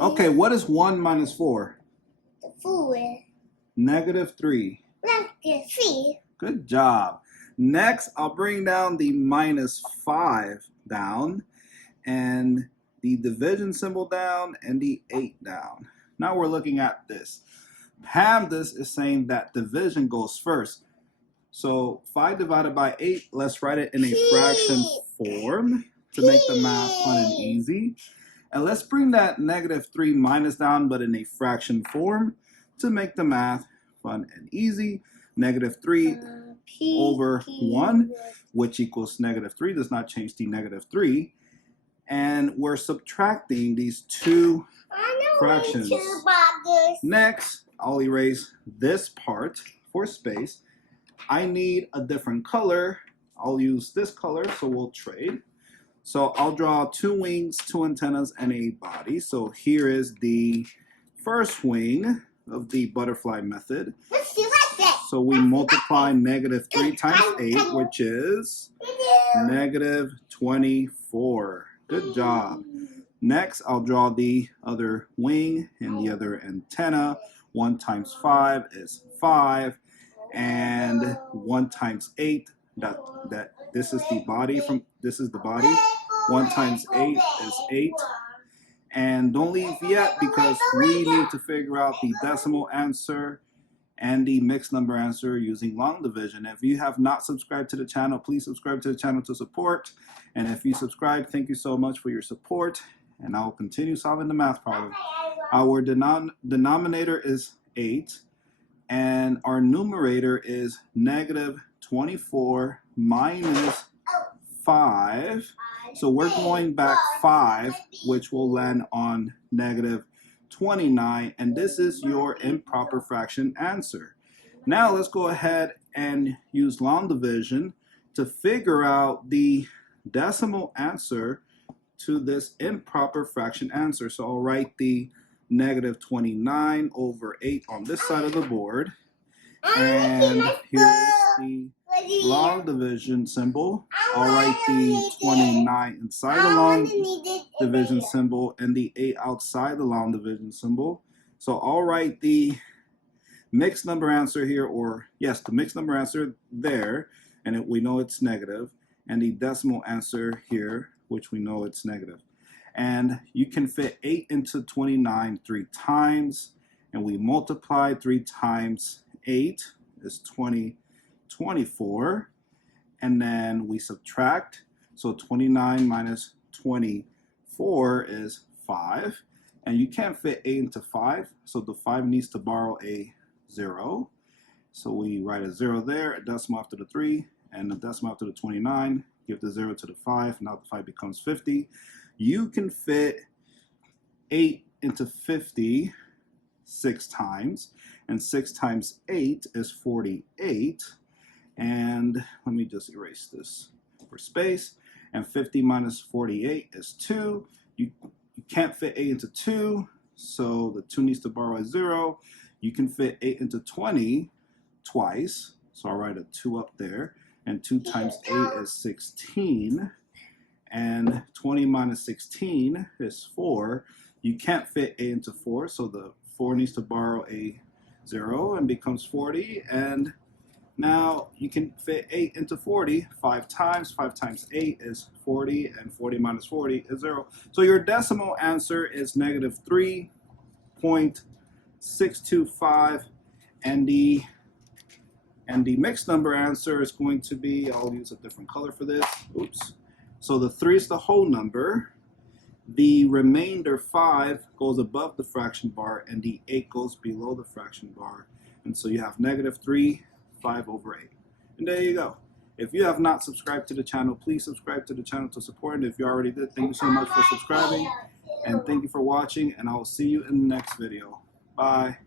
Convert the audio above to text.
Okay, what is 1 minus 4? 4. Negative 3. Negative 3. Good job. Next, I'll bring down the minus 5 down, and the division symbol down, and the 8 down. Now we're looking at this. PEMDAS is saying that division goes first. So 5 divided by 8, let's write it in a fraction form to make the math fun and easy. And let's bring that negative 3 minus down, but in a fraction form to make the math fun and easy. Negative 3 over 1, which equals negative 3, does not change the negative 3. And we're subtracting these two fractions. Next, I'll erase this part for space. I need a different color. I'll use this color, so we'll trade. So I'll draw 2 wings, 2 antennas, and a body. So here is the first wing of the butterfly method. Let's do like that. So we multiply negative 3 times 8, which is negative 24. Good job. Next, I'll draw the other wing and the other antenna. 1 times 5 is 5. And 1 times 8, this is the body this is the body. 1 times 8 is 8. And don't leave yet, because we need to figure out the decimal answer and the mixed number answer using long division. If you have not subscribed to the channel, please subscribe to the channel to support. And if you subscribe, thank you so much for your support. And I will continue solving the math problem. Our denominator is 8. And our numerator is negative 24 minus 5. So we're going back 5, which will land on negative 29. And this is your improper fraction answer. Now let's go ahead and use long division to figure out the decimal answer to this improper fraction answer. So I'll write the negative 29 over 8 on this side of the board. And here's the long division symbol. I'll write the 29 inside the long division symbol and the 8 outside the long division symbol. So I'll write the mixed number answer here, or yes, the mixed number answer there, and we know it's negative, and the decimal answer here, which we know it's negative. And you can fit 8 into 29 3 times, and we multiply 3 times 8 is 24, and then we subtract. So 29 minus 24 is 5, and you can't fit 8 into 5, so the 5 needs to borrow a 0. So we write a 0 there, a decimal after the 3, and a decimal after the 29. Give the 0 to the 5, now the 5 becomes 50. You can fit 8 into 50 6 times, and 6 times 8 is 48. And let me just erase this for space. And 50 minus 48 is 2. You can't fit 8 into 2, so the 2 needs to borrow a 0. You can fit 8 into 20 twice, so I'll write a 2 up there. And 2 times 8 is 16. And 20 minus 16 is 4. You can't fit 8 into 4, so the 4 needs to borrow a 0 and becomes 40. And now you can fit 8 into 40 5 times. 5 times 8 is 40, and 40 minus 40 is 0. So your decimal answer is negative 3.625, and the mixed number answer is going to be, I'll use a different color for this. Oops. So the 3 is the whole number. The remainder 5 goes above the fraction bar, and the 8 goes below the fraction bar. And so you have negative 3, 5 over 8. And there you go. If you have not subscribed to the channel, please subscribe to the channel to support. And if you already did, thank you so much for subscribing. And thank you for watching. And I will see you in the next video. Bye.